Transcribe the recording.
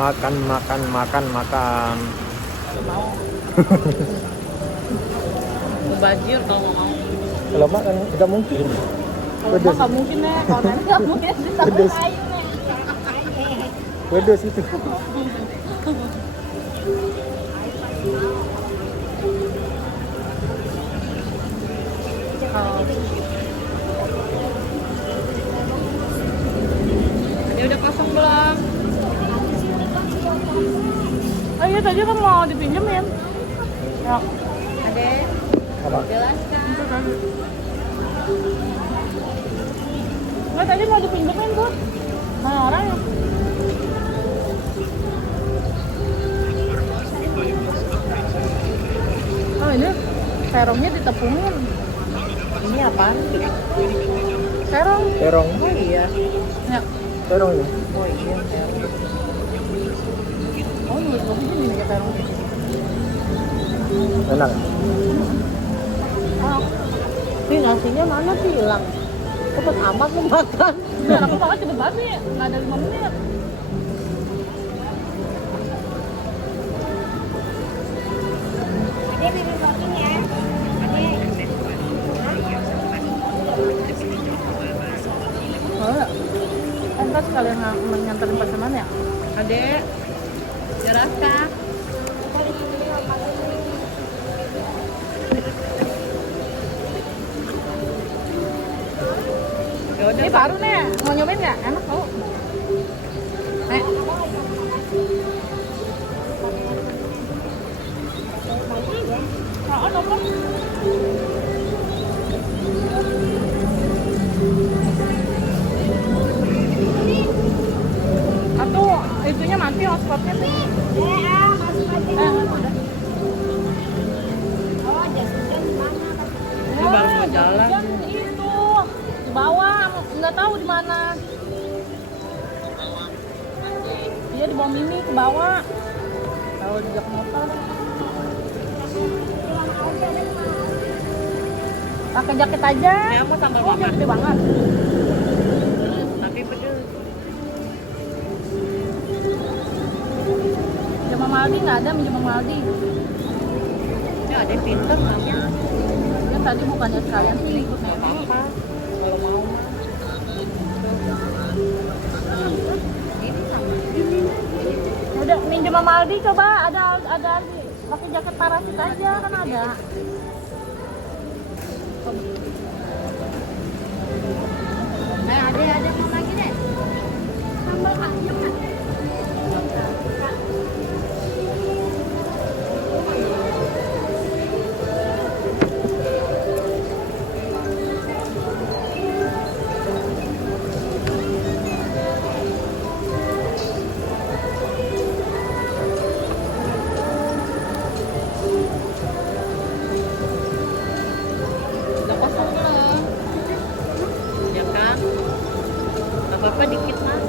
Makan, makan, makan, makan. Mau. Mubazir kalau nggak mau. Kalau makan nggak mungkin. Kalau nggak mungkin nih, kalau nanti nggak mungkin disambung Pedes. kayu nih. Pedes itu. Ini udah kosong belum? Oh iya tadi kan mau dipinjemin. Ya. Adek. Apa? Jelaskan. Nggak tadi mau dipinjemin tuh. Mana orang ya? Oh ini serongnya ditepungin. Ini apaan? Serong. Terong. Oh iya. Ya. Terong ya. Oh iya. Serong. Oh nulis bagus ini nih terong. Enak. Oh. Ini nasinya mana sih hilang? Cepet amat lu makan. Biar aku makan cepet banget nih. Nggak ada 5 menit. Ada bibi walking ya. Oh, entar sekalian nganterin pesanan ya? Adek, jelaskan. Ini baru nih, mau nyobain nggak? Enak tau. Nek. Oh, nomor. Atau itunya mati hotspotnya nih. Masuk aja. Udah. Oh, jas hujan di mana? Ini baru mau jalan. Itu di bawah, nggak tahu di mana. Iya di bawah Mimi ke bawah. Tahu di jok motor. Pakai jaket aja. Ya mau tambah banget. Gede banget. Tapi pedes. Jam Maldi nggak ada, minjem Maldi. Ya ada yang pinter namanya. Ya tadi bukannya sekalian sih ikut nenek. Kalau mau mah. Ini sama. Udah minjem sama Aldi coba ada pakai jaket parasit aja kan ada. Ada mau lagi deh. Sambal ayam kan. Udah kosong belum? Ya kan? Gak apa-apa dikit mah.